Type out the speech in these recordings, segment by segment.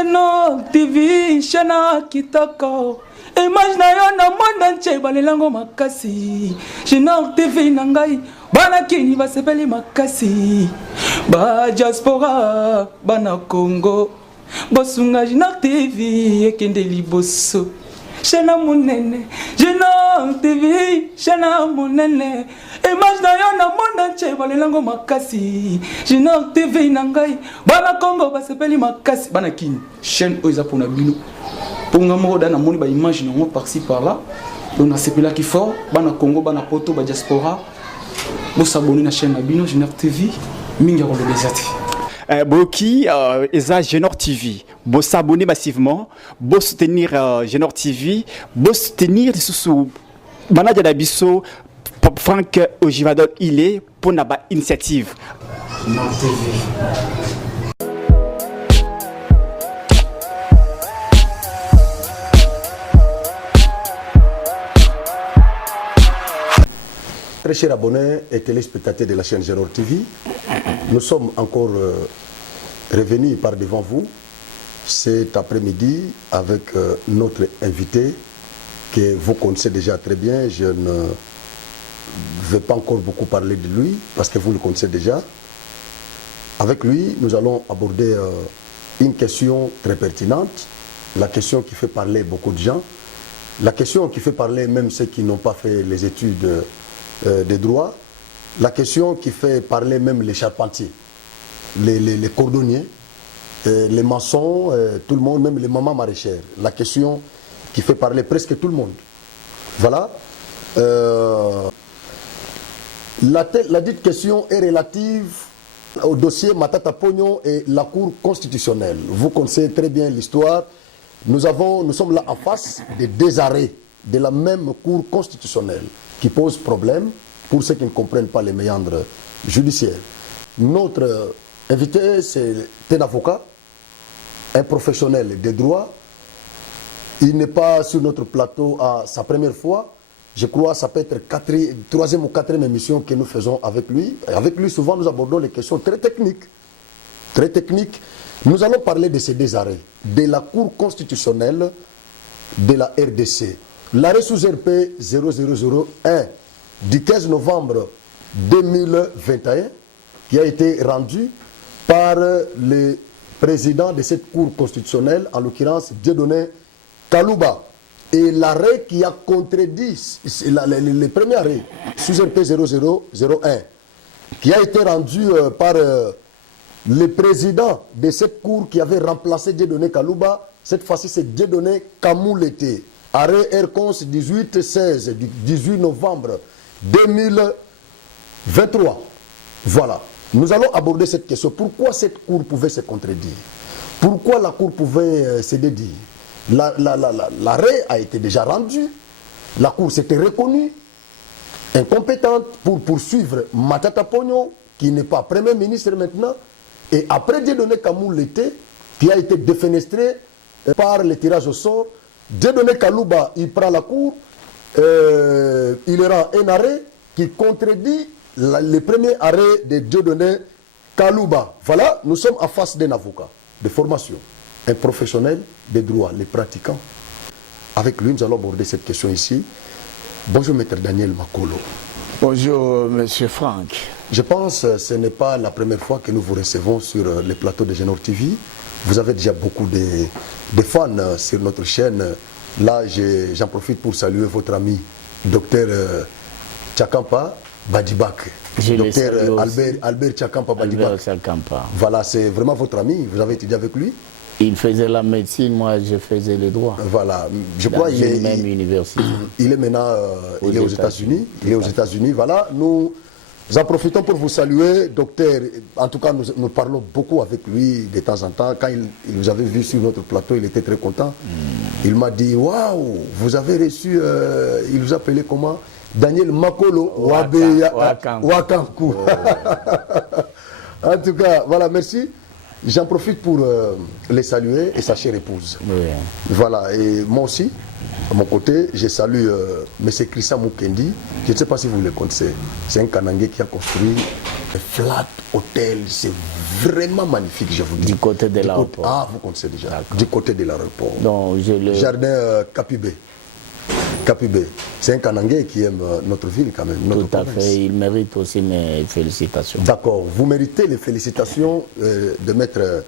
Geno TV Shana Kitoko image na yo na monde entier balelango makasi Geno TV nangai bana kini basepeli makasi ba diaspora bana Congo bosunga Geno TV ekende liboso Shana munene Geno TV Shana munene image na yo na monde entier balelango makasi Geno TV nangai bana Congo basepeli makasi bana kini chaîne oza pona bino ponga mo da na moni ba image na par-ci par-là on a sepela qui fort bana Congo bana poto ba diaspora bo s'abonner na chaîne na bino Geno TV mingi ko lobezati Boki eza Geno TV bo s'abonner massivement bo soutenir Geno TV bo soutenir sous manager da biso Franck Ojivadol il est pour naba initiative Geno TV. Très chers abonnés et téléspectateurs de la chaîne Geno TV, nous sommes encore revenus par devant vous cet après-midi avec notre invité que vous connaissez déjà très bien. Je ne vais pas encore beaucoup parler de lui parce que vous le connaissez déjà. Avec lui, nous allons aborder une question très pertinente, la question qui fait parler beaucoup de gens, la question qui fait parler même ceux qui n'ont pas fait les études des droits, la question qui fait parler même les charpentiers, les cordonniers, les maçons, tout le monde, même les mamans maraîchères. La question qui fait parler presque tout le monde. Voilà. La dite question est relative au dossier Matata Pognon et la Cour constitutionnelle. Vous connaissez très bien l'histoire. Nous sommes là en face des deux arrêts de la même Cour constitutionnelle qui pose problème pour ceux qui ne comprennent pas les méandres judiciaires. Notre invité, c'est un avocat, un professionnel des droits. Il n'est pas sur notre plateau à sa première fois. Je crois que ça peut être troisième ou quatrième émission que nous faisons avec lui. Et avec lui, souvent, nous abordons les questions très techniques. Très techniques. Nous allons parler de ces deux arrêts, de la Cour constitutionnelle de la RDC. L'arrêt sous RP 0001 du 15 novembre 2021 qui a été rendu par le président de cette Cour constitutionnelle, en l'occurrence Dieudonné Kalouba. Et l'arrêt qui a contredit, le premier arrêt sous RP 0001 qui a été rendu par le président de cette Cour qui avait remplacé Dieudonné Kalouba, cette fois-ci c'est Dieudonné Kamouleté. Arrêt Aircons 18-16 du 18 novembre 2023. Voilà. Nous allons aborder cette question. Pourquoi cette Cour pouvait se contredire? Pourquoi la Cour pouvait se dédire? L'arrêt a été déjà rendu. La Cour s'était reconnue incompétente pour poursuivre Matata Pognon, qui n'est pas Premier ministre maintenant, et après Dieudonné Kamouleté, qui a été défenestré par le tirage au sort. Dieudonné Kalouba, il prend la Cour, il rend un arrêt qui contredit le premier arrêt de Dieudonné Kalouba. Voilà, nous sommes en face d'un avocat de formation, un professionnel des droits, les pratiquants. Avec lui, nous allons aborder cette question ici. Bonjour, Maître Daniel Makolo. Bonjour, Monsieur Franck. Je pense que ce n'est pas la première fois que nous vous recevons sur les plateaux de Geno TV. Vous avez déjà beaucoup de fans sur notre chaîne. Là, j'en profite pour saluer votre ami, Docteur Tchakampa Badibak. Docteur Albert Tchakampa Badibak. Voilà, c'est vraiment votre ami. Vous avez étudié avec lui. Il faisait la médecine, moi je faisais le droit. Voilà, je crois qu'il est même université. Il est maintenant il est aux États-Unis. Il est aux États-Unis. Voilà, nous en profitons pour vous saluer, docteur. En tout cas, nous parlons beaucoup avec lui de temps en temps. Quand il nous avait vu sur notre plateau, il était très content. Il m'a dit, waouh, vous avez reçu, il vous appelait comment? Daniel Makolo Wakankou. En tout cas, voilà, merci. J'en profite pour les saluer et sa chère épouse. Oui. Voilà, et moi aussi, à mon côté, je salue M. Christian Mukendi. Je ne sais pas si vous le connaissez. C'est un Kanangé qui a construit un flat hôtel. C'est vraiment magnifique, je vous dis. Du côté de l'aéroport. Ah, vous connaissez déjà. Du côté de l'aéroport. Donc, Jardin Capibé. Capibé. C'est un Kanangé qui aime notre ville quand même. Notre tout à province. fait. Il mérite aussi mes félicitations. D'accord. Vous méritez les félicitations de maître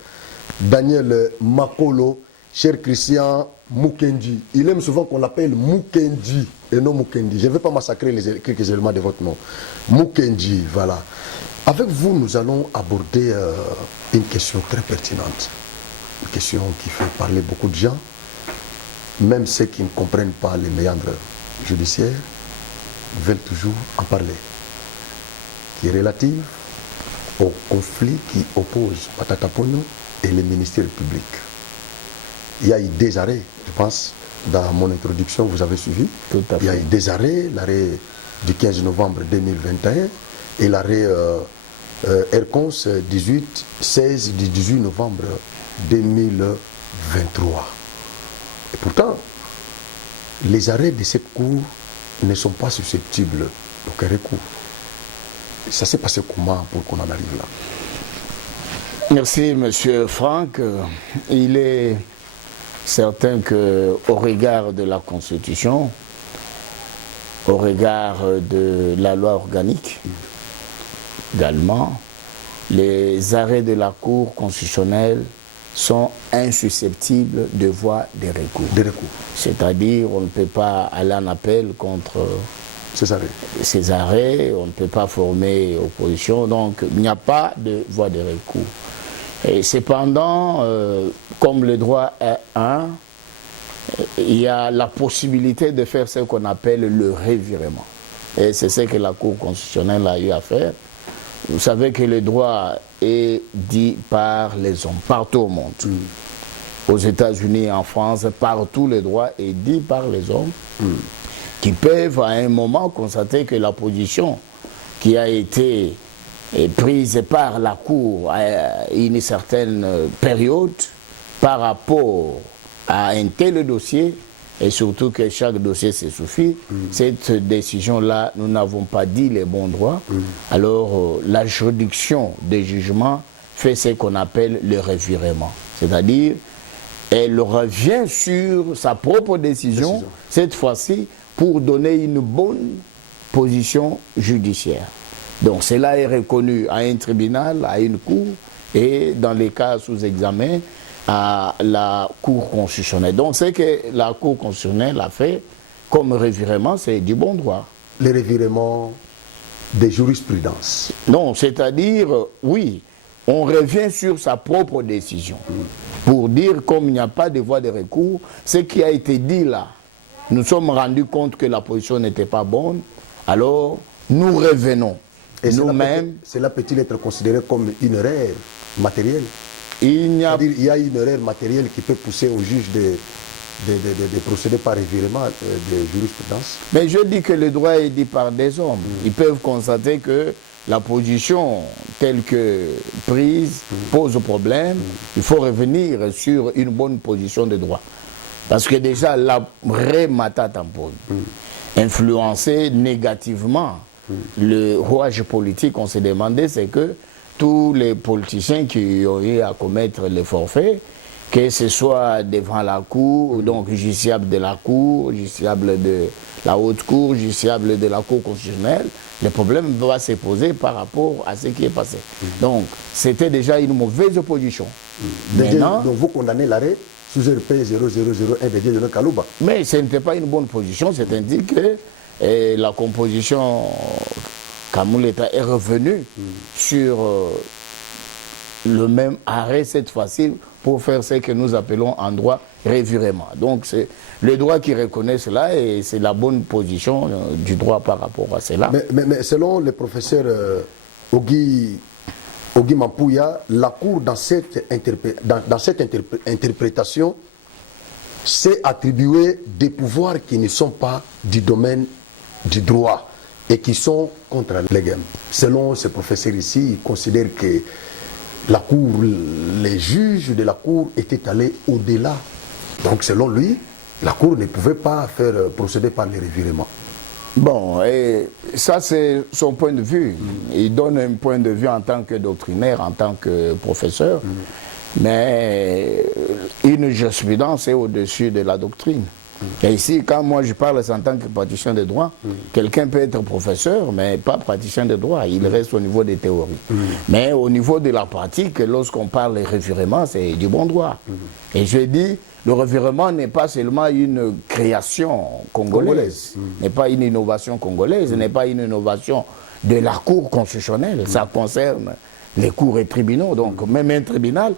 Daniel Makolo, cher Christian Mukendi. Il aime souvent qu'on l'appelle Mukendi et non Mukendi. Je ne vais pas massacrer quelques éléments de votre nom. Mukendi, voilà. Avec vous, nous allons aborder une question très pertinente. Une question qui fait parler beaucoup de gens, même ceux qui ne comprennent pas les méandres judiciaires, veulent toujours en parler. Qui est relative au conflit qui oppose Matata Ponyo et le ministère public. Il y a eu des arrêts, je pense, dans mon introduction, vous avez suivi. Tout à fait. Il y a eu des arrêts, l'arrêt du 15 novembre 2021 et l'arrêt Aircons 16 du 18 novembre 2023. Et pourtant, les arrêts de cette cour ne sont pas susceptibles d'aucun recours. Ça s'est passé comment pour qu'on en arrive là? Merci, monsieur Franck. Il est certain qu'au regard de la Constitution, au regard de la loi organique, également, les arrêts de la Cour constitutionnelle sont insusceptibles de voie de recours. C'est-à-dire, on ne peut pas aller en appel contre ces arrêts, on ne peut pas former opposition, donc il n'y a pas de voie de recours. Et cependant, comme le droit est un, il y a la possibilité de faire ce qu'on appelle le revirement. Et c'est ce que la Cour constitutionnelle a eu à faire. Vous savez que le droit est dit par les hommes, partout au monde. Aux États-Unis, en France, partout le droit est dit par les hommes qui peuvent à un moment constater que la position qui a été prise par la Cour à une certaine période par rapport à un tel dossier, et surtout que chaque dossier se suffit, cette décision-là, nous n'avons pas dit les bons droits, alors la juridiction des jugements fait ce qu'on appelle le revirement. C'est-à-dire, elle revient sur sa propre décision, cette fois-ci, pour donner une bonne position judiciaire. Donc cela est reconnu à un tribunal, à une cour, et dans les cas sous examen, à la Cour constitutionnelle. Donc ce que la Cour constitutionnelle a fait comme revirement, c'est du bon droit. Les revirements des jurisprudences. Non, c'est-à-dire, oui, on revient sur sa propre décision. Pour dire, comme il n'y a pas de voie de recours, ce qui a été dit là, nous sommes rendus compte que la position n'était pas bonne, alors nous revenons. Et nous-mêmes. Cela peut-il être considéré comme une erreur matérielle? Il y a une erreur matérielle qui peut pousser au juge de procéder par revirement de jurisprudence. Mais je dis que le droit est dit par des hommes. Ils peuvent constater que la position telle que prise pose problème. Il faut revenir sur une bonne position de droit. Parce que déjà, la Matata Ponyo influençait négativement le rouage politique. On s'est demandé, c'est que tous les politiciens qui ont eu à commettre les forfaits, que ce soit devant la Cour, donc justiciable de la Cour, justiciable de la Haute Cour, justiciable de la Cour constitutionnelle, le problème va se poser par rapport à ce qui est passé. Donc, c'était déjà une mauvaise position. Maintenant, donc vous condamnez l'arrêt sous RP 0001 de Kalouba. Mais ce n'était pas une bonne position, c'est-à-dire que la composition Kamouleta est revenue sur le même arrêt cette fois-ci pour faire ce que nous appelons en droit revirement. Donc c'est le droit qui reconnaît cela et c'est la bonne position du droit par rapport à cela. Mais selon le professeur Ogi Mampouya, la Cour dans cette interprétation s'est attribué des pouvoirs qui ne sont pas du domaine du droit et qui sont contre la légale. Selon ce professeur ici, il considère que la Cour, les juges de la Cour étaient allés au-delà. Donc selon lui, la Cour ne pouvait pas procéder par les revirements. Bon, et ça c'est son point de vue. Il donne un point de vue en tant que doctrinaire, en tant que professeur, mais une jurisprudence est au-dessus de la doctrine. Et ici, quand moi je parle, c'est en tant que praticien de droit. Quelqu'un peut être professeur, mais pas praticien de droit. Il reste au niveau des théories. Mais au niveau de la pratique, lorsqu'on parle de revirement, c'est du bon droit. Et je dis, le revirement n'est pas seulement une création congolaise, n'est pas une innovation congolaise, n'est pas une innovation de la Cour constitutionnelle. Ça concerne les cours et tribunaux. Donc même un tribunal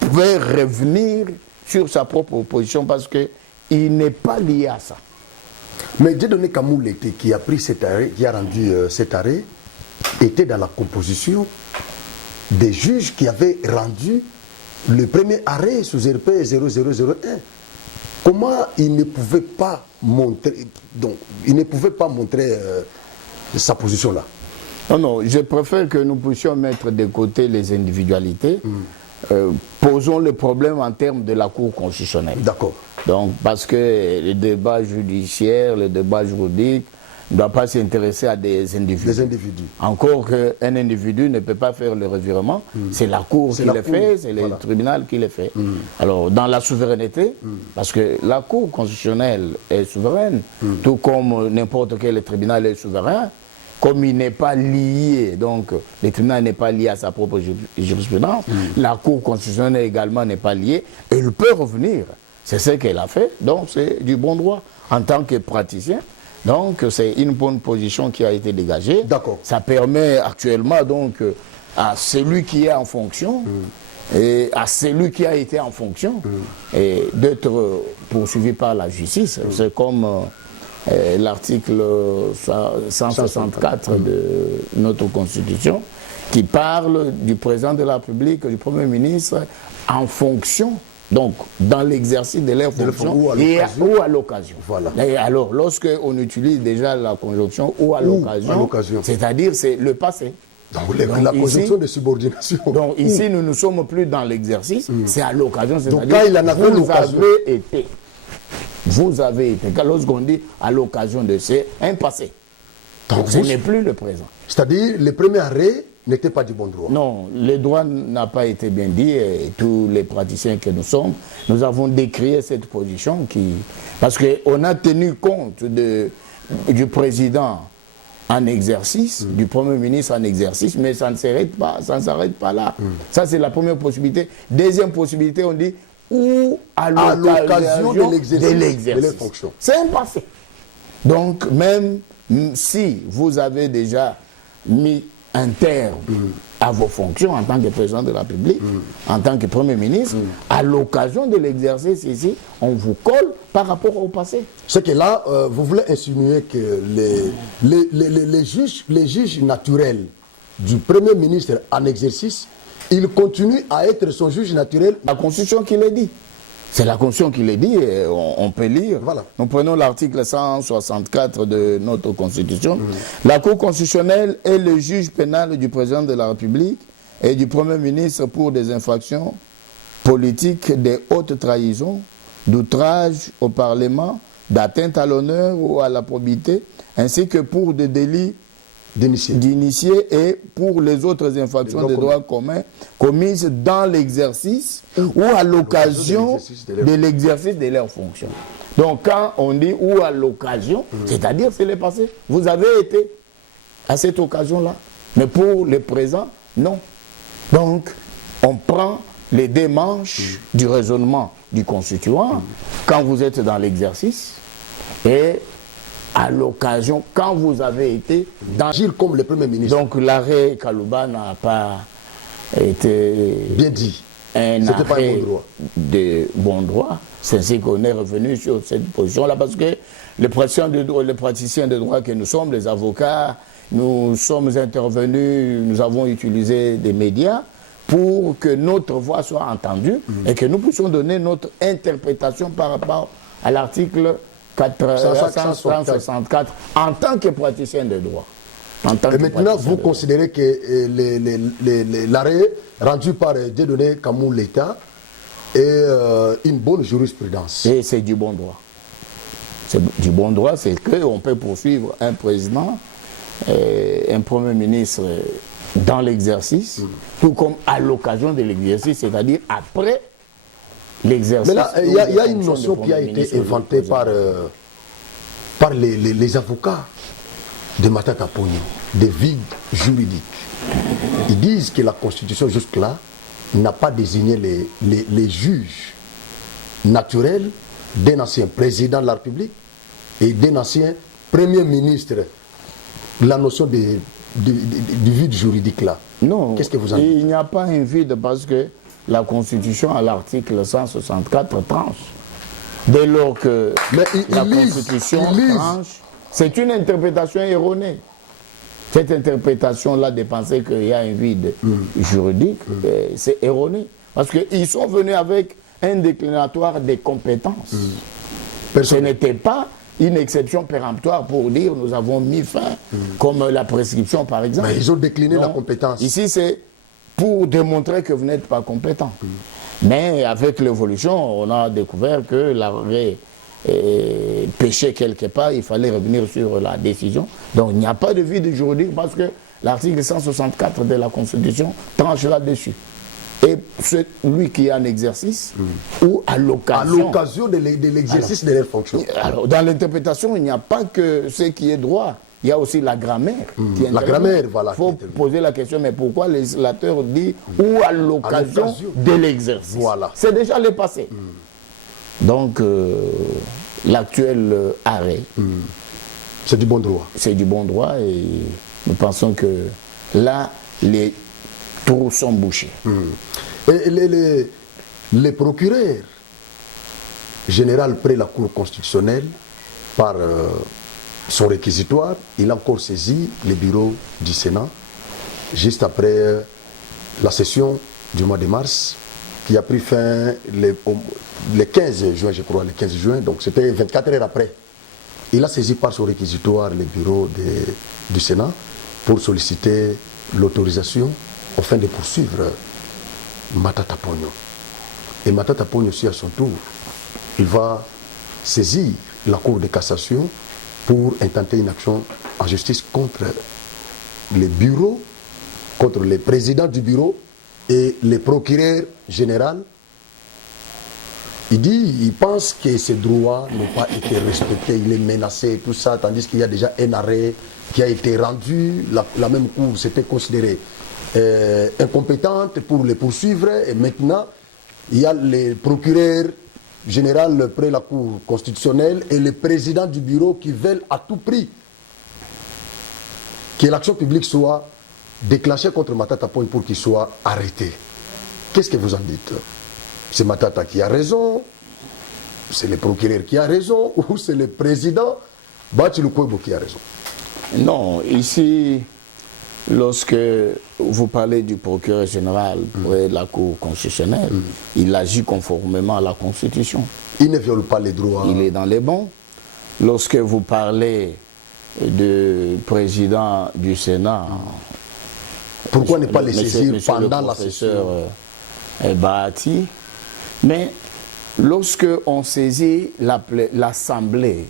peut revenir sur sa propre position parce qu'il n'est pas lié à ça. Mais Dieudonné Kamou-Leté, qui a pris cet arrêt, qui a rendu cet arrêt, était dans la composition des juges qui avaient rendu le premier arrêt sous RP 0001. Comment il ne pouvait pas montrer, sa position là? Non, non, je préfère que nous puissions mettre de côté les individualités. Posons le problème en termes de la Cour constitutionnelle. D'accord. Donc, parce que le débat judiciaire, le débat juridique ne doit pas s'intéresser à des individus. Des individus. Encore qu'un individu ne peut pas faire le revirement, c'est la Cour qui le fait, c'est le tribunal qui le fait. Alors, dans la souveraineté, parce que la Cour constitutionnelle est souveraine, tout comme n'importe quel tribunal est souverain, comme il n'est pas lié, donc le tribunal n'est pas lié à sa propre jurisprudence, la Cour constitutionnelle également n'est pas liée, elle peut revenir. C'est ce qu'elle a fait, donc c'est du bon droit en tant que praticien. Donc c'est une bonne position qui a été dégagée. D'accord. Ça permet actuellement donc à celui qui est en fonction et à celui qui a été en fonction et d'être poursuivi par la justice. C'est comme l'article 164 de notre Constitution qui parle du président de la République, du Premier ministre en fonction. Donc, dans l'exercice de leur fonction ou à l'occasion. Voilà. Et alors, lorsque on utilise déjà la conjonction ou à l'occasion, c'est-à-dire c'est le passé. Donc, la conjonction de subordination. Donc, ici, nous ne sommes plus dans l'exercice, c'est à l'occasion. Donc, quand il en a fait l'occasion. Vous avez été. Lorsqu'on dit à l'occasion de c'est un passé. Donc, ce n'est plus le présent. C'est-à-dire, le premier arrêt n'était pas du bon droit. Non, le droit n'a pas été bien dit et tous les praticiens que nous sommes, nous avons décrié cette position parce qu'on a tenu compte du président en exercice, du Premier ministre en exercice, mais ça ne s'arrête pas là. Ça, c'est la première possibilité. Deuxième possibilité, on dit ou à l'occasion de l'exercice. C'est un passé. Donc, même si vous avez déjà mis un terme à vos fonctions en tant que président de la République, en tant que Premier ministre, à l'occasion de l'exercice ici, on vous colle par rapport au passé. C'est que là, vous voulez insinuer que les juges naturels du Premier ministre en exercice, ils continuent à être son juge naturel. La Constitution qui le dit. C'est la Constitution qui le dit, et on peut lire. Voilà. Nous prenons l'article 164 de notre Constitution. La Cour constitutionnelle est le juge pénal du président de la République et du Premier ministre pour des infractions politiques, des hautes trahisons, d'outrage au Parlement, d'atteinte à l'honneur ou à la probité, ainsi que pour des délits d'initiés et pour les autres infractions de droit commun commises dans l'exercice ou à l'occasion de l'exercice de leurs fonctions. Donc quand on dit ou à l'occasion, c'est-à-dire c'est le passé. Vous avez été à cette occasion-là. Mais pour le présent, non. Donc on prend les démarches du raisonnement du constituant quand vous êtes dans l'exercice et à l'occasion, quand vous avez été dans... Agir comme le Premier ministre. Donc l'arrêt Kalouba n'a pas été... Bien dit. Un arrêt de bon droit. C'est ainsi qu'on est revenu sur cette position-là parce que les praticiens de droit que nous sommes, les avocats, nous sommes intervenus, nous avons utilisé des médias pour que notre voix soit entendue et que nous puissions donner notre interprétation par rapport à l'article 164 en tant que praticien de droit. Et maintenant, vous considérez que l'arrêt rendu par Dieudonné Kamou-Leté est une bonne jurisprudence. Et c'est du bon droit. du bon droit, c'est qu'on peut poursuivre un président, un premier ministre dans l'exercice, tout comme à l'occasion de l'exercice, c'est-à-dire après l'exercice. Mais là, il y a une notion qui a été inventée par les avocats de Matata Ponyo, des vides juridiques. Ils disent que la Constitution, jusque-là, n'a pas désigné les juges naturels d'un ancien président de la République et d'un ancien premier ministre. La notion du vide juridique là. Non, qu'est-ce que vous en dites? Il n'y a pas un vide parce que la Constitution, à l'article 164, tranche. Dès lors que la Constitution tranche, c'est une interprétation erronée. Cette interprétation-là de penser qu'il y a un vide juridique, c'est erroné. Parce qu'ils sont venus avec un déclinatoire des compétences. Ce n'était pas une exception péremptoire pour dire nous avons mis fin, comme la prescription par exemple. Mais ils ont décliné la compétence. Ici, c'est pour démontrer que vous n'êtes pas compétent. Mais avec l'évolution, on a découvert que l'arrêt péché quelque part, il fallait revenir sur la décision. Donc il n'y a pas de vide juridique parce que l'article 164 de la Constitution tranche là-dessus. Et celui qui est en exercice ou à l'occasion de l'exercice de leurs fonctions. Alors, dans l'interprétation, il n'y a pas que ce qui est droit. Il y a aussi la grammaire. La grammaire, voilà. Il faut poser la question, mais pourquoi le législateur dit ou à l'occasion de l'exercice? Voilà. C'est déjà le passé. Donc, l'actuel arrêt, c'est du bon droit. C'est du bon droit et nous pensons que là, les trous sont bouchés. Et les procureurs général près la Cour constitutionnelle, par son réquisitoire, il a encore saisi le bureau du Sénat, juste après la session du mois de mars, qui a pris fin le 15 juin, je crois, le 15 juin, donc c'était 24 heures après. Il a saisi par son réquisitoire le bureau du Sénat pour solliciter l'autorisation afin de poursuivre Matata Ponyo. Et Matata Ponyo aussi à son tour, il va saisir la Cour de cassation pour intenter une action en justice contre les bureaux, contre les présidents du bureau et les procureurs généraux. Il pense que ses droits n'ont pas été respectés, il est menacé, tout ça, tandis qu'il y a déjà un arrêt qui a été rendu, la même Cour s'était considérée incompétente pour les poursuivre, et maintenant, il y a les procureurs généraux près la Cour constitutionnelle et les présidents du bureau qui veulent à tout prix que l'action publique soit déclenchée contre Matata Ponyo pour qu'il soit arrêté. Qu'est-ce que vous en dites? C'est Matata qui a raison, c'est le procureur qui a raison, ou c'est le président Bati Lukwebo qui a raison? Non, ici, lorsque vous parlez du procureur général près la Cour constitutionnelle, il agit conformément à la Constitution. Il ne viole pas les droits. Il est dans les bons. Lorsque vous parlez du président du Sénat, pourquoi ne pas les saisir pendant la session Bahati? Mais lorsque on saisit l'Assemblée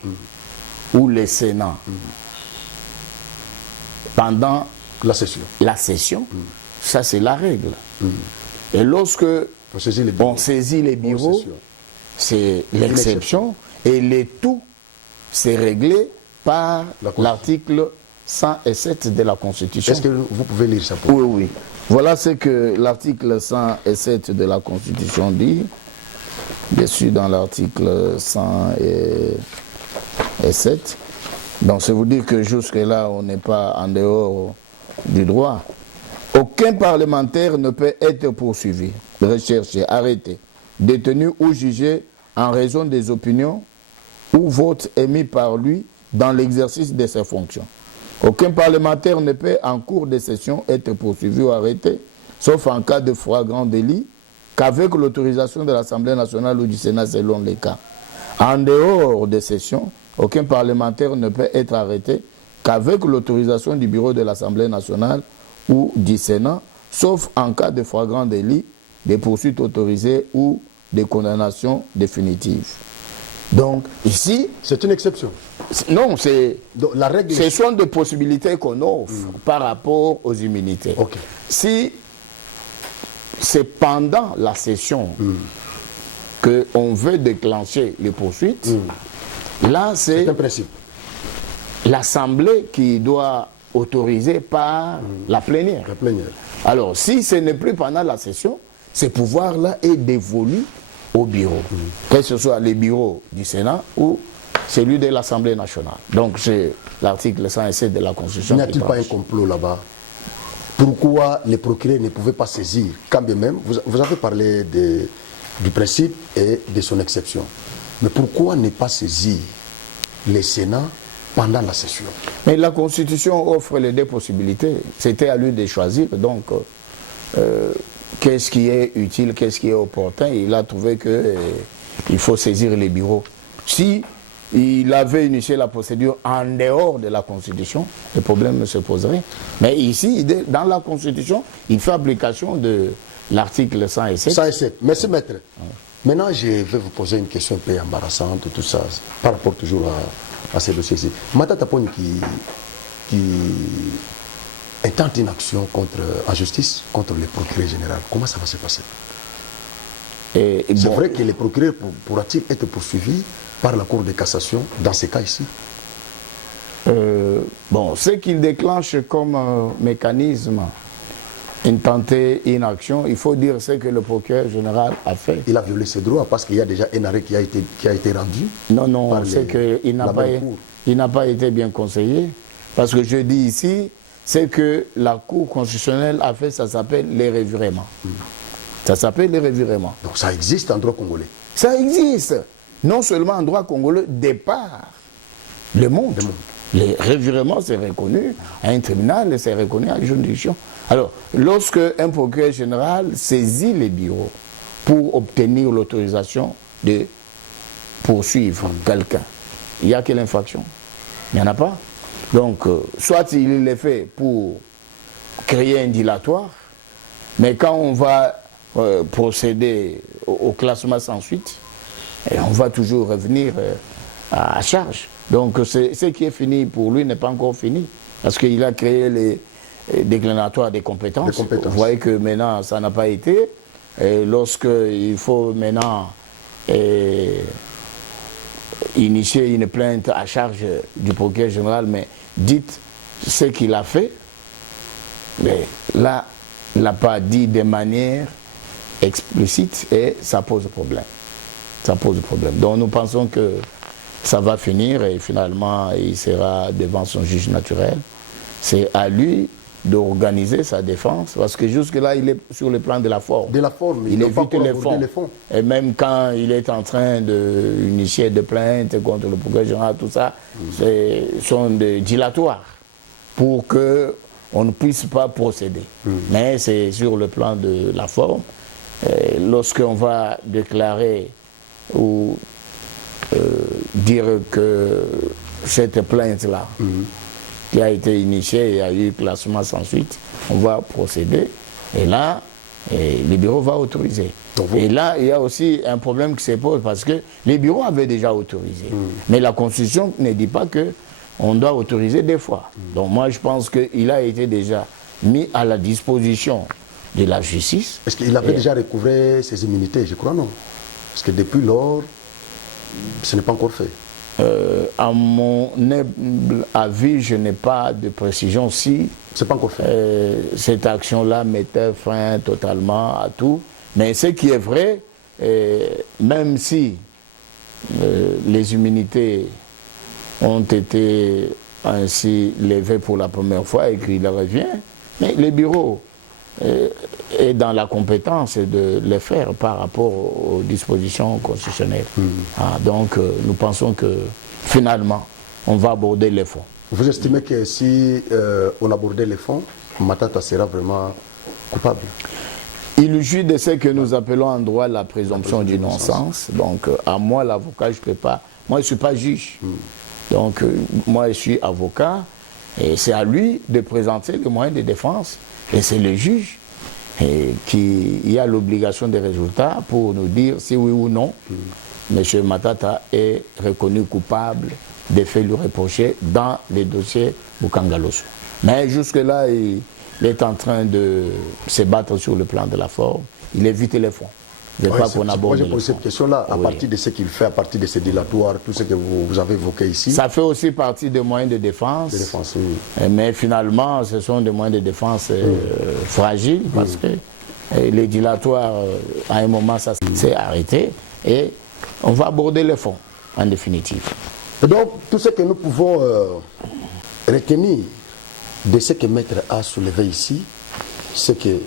ou le Sénat pendant la session, ça c'est la règle. Et lorsque on saisit les bureaux, c'est l'exception, et le tout c'est réglé par l'article 107 de la Constitution. Est-ce que vous pouvez lire ça? Oui, oui. Voilà ce que l'article 107 de la Constitution dit. Bien sûr, dans l'article 107. Donc, c'est vous dire que jusque-là, on n'est pas en dehors du droit. Aucun parlementaire ne peut être poursuivi, recherché, arrêté, détenu ou jugé en raison des opinions ou votes émis par lui dans l'exercice de ses fonctions. Aucun parlementaire ne peut, en cours de session, être poursuivi ou arrêté, sauf en cas de flagrant délit, qu'avec l'autorisation de l'Assemblée nationale ou du Sénat selon les cas. En dehors des sessions, aucun parlementaire ne peut être arrêté qu'avec l'autorisation du bureau de l'Assemblée nationale ou du Sénat, sauf en cas de flagrant délit, des poursuites autorisées ou des condamnations définitives. Donc ici... C'est une exception. Non, c'est... La règle... Ce sont des possibilités qu'on offre par rapport aux immunités. Okay. Si c'est pendant la session qu'on veut déclencher les poursuites, là c'est un principe. L'Assemblée qui doit autoriser par la plénière. La plénière. Alors, si ce n'est plus pendant la session, ces pouvoirs-là est dévolu au bureau, que ce soit les bureaux du Sénat ou celui de l'Assemblée nationale. Donc, c'est l'article 107 de la Constitution. N'y a-t-il pas un complot là-bas? Pourquoi les procureurs ne pouvaient pas saisir? Quand bien même, vous avez parlé du principe et de son exception. Mais pourquoi ne pas saisir les Sénats pendant la session? Mais la Constitution offre les deux possibilités. C'était à lui de choisir. Donc, qu'est-ce qui est utile, qu'est-ce qui est opportun? Il a trouvé qu'il faut saisir les bureaux. Si il avait initié la procédure en dehors de la Constitution, le problème ne se poserait. Mais ici, dans la Constitution, il fait application de l'article 107. 107. Merci, maître. Maintenant, je vais vous poser une question un peu embarrassante, tout ça, par rapport toujours à ces dossiers-ci. Matata Poni qui intente une action en justice contre le procureur général. Comment ça va se passer? C'est vrai que le procureur pourra-t-il être poursuivi par la Cour de cassation dans ces cas ici? Ce qu'il déclenche comme mécanisme, intenter une action, il faut dire ce que le procureur général a fait. Il a violé ses droits parce qu'il y a déjà un arrêt qui a été rendu. Non, c'est qu'il n'a pas été bien conseillé. Parce que je dis ici, c'est que la Cour constitutionnelle a fait, ça s'appelle les revirements. Ça s'appelle les revirements. Donc ça existe en droit congolais? Ça existe. Non seulement en droit congolais, départ le monde. Les revirements, c'est reconnu à un tribunal, c'est reconnu à une juridiction. Alors, lorsque un procureur général saisit les bureaux pour obtenir l'autorisation de poursuivre quelqu'un, il n'y a quelle infraction? Il n'y en a pas. Donc, soit il le fait pour créer un dilatoire, mais quand on va procéder au classement sans suite, on va toujours revenir à charge. Donc, ce qui est fini pour lui n'est pas encore fini, parce qu'il a créé les déclinatoires des compétences. Vous voyez que maintenant, ça n'a pas été. Et lorsqu'il faut maintenant initier une plainte à charge du procureur général, mais dites ce qu'il a fait, mais là, il n'a pas dit de manière explicite et ça pose problème. Ça pose problème. Donc nous pensons que ça va finir et finalement il sera devant son juge naturel. C'est à lui d'organiser sa défense, parce que jusque-là, il est sur le plan de la forme. De la forme, il évite les fonds. Et même quand il est en train d'initier des plaintes contre le procureur général, tout ça, sont des dilatoires pour qu'on ne puisse pas procéder. Mais c'est sur le plan de la forme. Lorsqu'on va déclarer ou dire que cette plainte-là, qui a été initié, il y a eu classement sans suite, on va procéder, et là, le bureau va autoriser. Et là, il y a aussi un problème qui se pose, parce que les bureaux avaient déjà autorisé. Mais la Constitution ne dit pas qu'on doit autoriser deux fois. Donc moi, je pense qu'il a été déjà mis à la disposition de la justice. Est-ce qu'il avait déjà recouvré ses immunités? Je crois non. Parce que depuis lors, ce n'est pas encore fait. À mon avis, je n'ai pas de précision si c'est pas encore fait. Cette action-là mettait fin totalement à tout. Mais ce qui est vrai, même si les immunités ont été ainsi levées pour la première fois et qu'il revient, mais le bureau est dans la compétence de le faire par rapport aux dispositions constitutionnelles. Donc nous pensons que finalement on va aborder les fonds. Vous estimez que si on abordait les fonds, Matata sera vraiment coupable? Il jouit de ce que nous appelons en droit la présomption d'innocence. Donc à moi l'avocat, je ne peux pas, moi je ne suis pas juge. Donc moi je suis avocat et c'est à lui de présenter les moyens de défense. Et c'est le juge qui a l'obligation des résultats pour nous dire si oui ou non M. Matata est reconnu coupable des faits lui reprochés dans les dossiers Bukangaloso. Mais jusque-là, il est en train de se battre sur le plan de la forme. Il évite les fonds. Je crois qu'on aborde. Moi, j'ai posé cette question-là, à partir de ce qu'il fait, à partir de ses dilatoires, tout ce que vous avez évoqué ici. Ça fait aussi partie des moyens de défense. Oui. Mais finalement, ce sont des moyens de défense fragiles, parce que les dilatoires, à un moment, ça s'est arrêté. Et on va aborder les fonds, en définitive. Et donc, tout ce que nous pouvons retenir de ce que Maître a soulevé ici, c'est que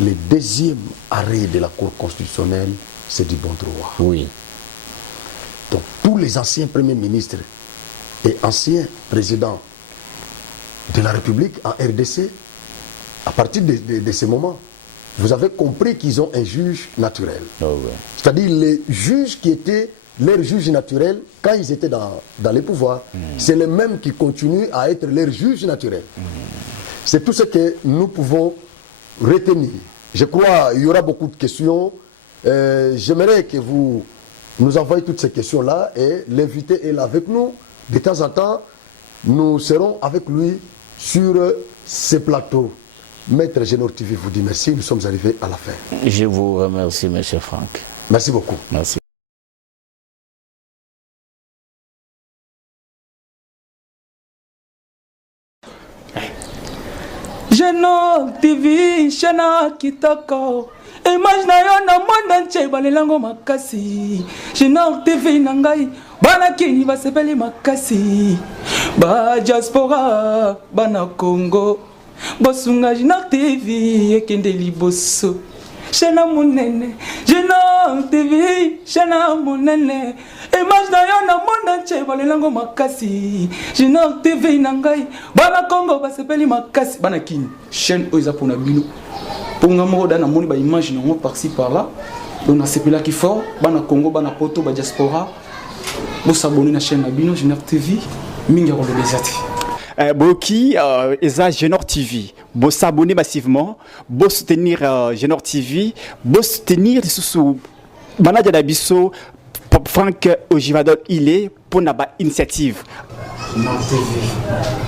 le deuxième arrêt de la Cour constitutionnelle, c'est du bon droit. Oui. Donc, tous les anciens premiers ministres et anciens présidents de la République en RDC, à partir de ce moment, vous avez compris qu'ils ont un juge naturel. Oh, oui. C'est-à-dire les juges qui étaient leurs juges naturels quand ils étaient dans les pouvoirs, c'est les mêmes qui continuent à être leurs juges naturels. C'est tout ce que nous pouvons retenir. Je crois qu'il y aura beaucoup de questions. J'aimerais que vous nous envoyiez toutes ces questions-là et l'invité est là avec nous. De temps en temps, nous serons avec lui sur ces plateaux. Maître Genor TV vous dit merci. Nous sommes arrivés à la fin. Je vous remercie, M. Franck. Merci beaucoup. Merci. Genor TV, Shana Kitoko. Image na yo na monde entier balelango makasi. Genor TV nangai bana kini basepeli makasi. Ba diaspora bana Congo. Bosunga Genor TV ekende liboso. Shana munene, Genor TV, Shana munene. Image na yo na monde entier balelango makasi. Genor TV nangai bana Congo basepeli makasi. Bana kini chaîne oiza pona bino. Ponga moko dana moni ba image nango par-ci par-là. On a sepela qui fort bana Congo bana poto ba diaspora. Bo s'abonner na chaîne na bino Genor TV mingi ko le desati. Boki eza Genor TV, bo s'abonner massivement, bo soutenir Genor TV, bo soutenir sous manager d'Abisso Franck Ojivadol il est pour naba initiative. Genor TV.